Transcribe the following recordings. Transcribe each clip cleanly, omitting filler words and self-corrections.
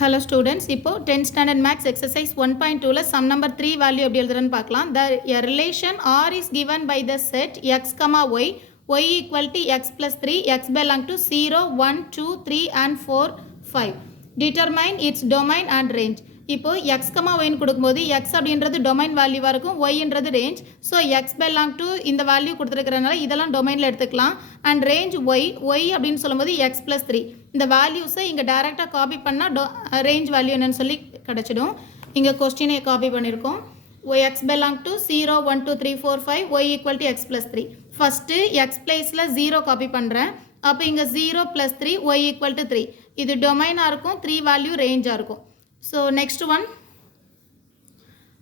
Hello students, இப்போ 10th standard maths exercise 1.2ல sum number 3 value எப்படி எழுதுறன்னு பார்க்கலாம். A relation R is given by the set x, y, y equal to x plus 3, x belong to 0, 1, 2, 3 and 4, 5. Determine its domain and range. இப்போ x, y கொடுக்கும்போது x அப்படின்றது domain வேல்யூவாக இருக்கும், yன்றது range. So x belong to இந்த வேல்யூ கொடுத்துருக்கிறனால இதெல்லாம் டொமைனில் எடுத்துக்கலாம். அண்ட் ரேஞ்ச் y அப்படின்னு சொல்லும்போது x plus 3. இந்த வேல்யூஸை இங்கே டைரெக்டாக காப்பி பண்ணால் ரேஞ்ச் வேல்யூ என்னன்னு சொல்லி கிடச்சிடும். இங்கே கொஸ்டினை காப்பி பண்ணியிருக்கோம். x belong to 0, 1, 2, 3, 4, 5, y equal to x plus 3. First x பிளேஸில் 0 காப்பி பண்ணுறேன். அப்போ இங்கே 0 plus 3, y equal to 3. இது டொமைனாக இருக்கும், 3 வேல்யூ ரேஞ்சாக இருக்கும். So next one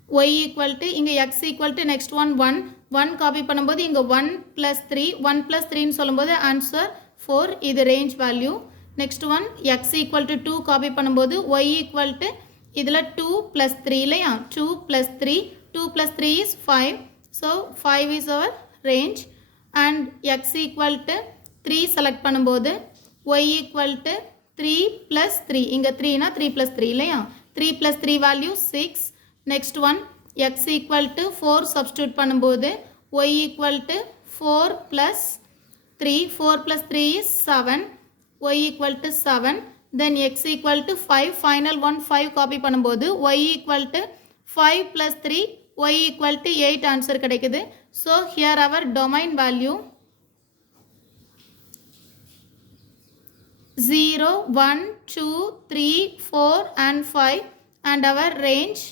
y equal to இங்க x equal to next one 1 copy பண்ணும்போது இங்க 1 plus 3 1 plus 3 ன்னு சொல்லும்போது answer 4 இது range value. next one x equal to 2 copy பண்ணும்போது y equal to இதில் 2 plus 3 இல்லையா 2 plus 3 2 plus 3 is 5 so 5 is our range and x equal to 3 select பண்ணும்போது y equal to 3 plus 3 இங்க 3 னா 3 plus 3 இல்லையா 3 plus 3 value 6 next one x equal to 4 substitute பண்ணும்போது y equal to 4 plus 3 4 plus 3 is 7 y equal to 7 then x equal to 5 final one 5 copy பண்ணும்போது y equal to 5 plus 3 y equal to 8 answer கிடைக்குது so here our domain value 0, 1, 2, 3, 4 and 5 and our range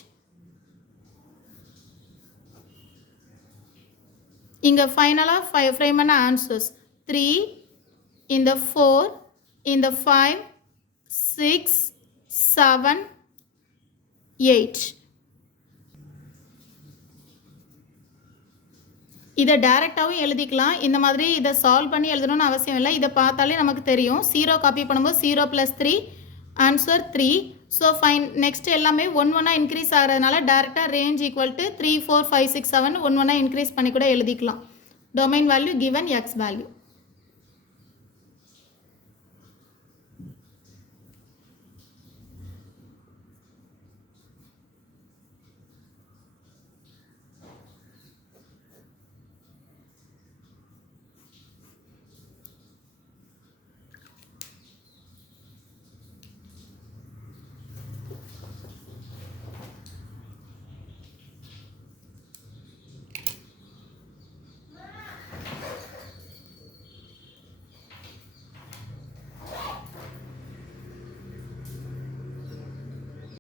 இங்க ஃபைனலா 5 ஃப்ரேம் பண்ண ஆன்சர்ஸ் 3 இந்த 4 இந்த 5 6 7 8 இதை டைரெக்டாகவும் எழுதிக்கலாம் இந்த மாதிரி இதை சால்வ் பண்ணி எழுதணும்னு அவசியம் இல்லை இதை பார்த்தாலே நமக்கு தெரியும் 0 காப்பி பண்ணும்போது 0 plus 3 ஆன்சர் 3 ஸோ ஃபைன் நெக்ஸ்ட் எல்லாமே 1 இன்க்ரீஸ் ஆகிறதுனால டைரெக்டாக ரேஞ்ச் ஈக்குவல் டு 3 4 5 6 7 1 இன்க்ரீஸ் பண்ணி கூட எழுதிக்கலாம் domain value given X value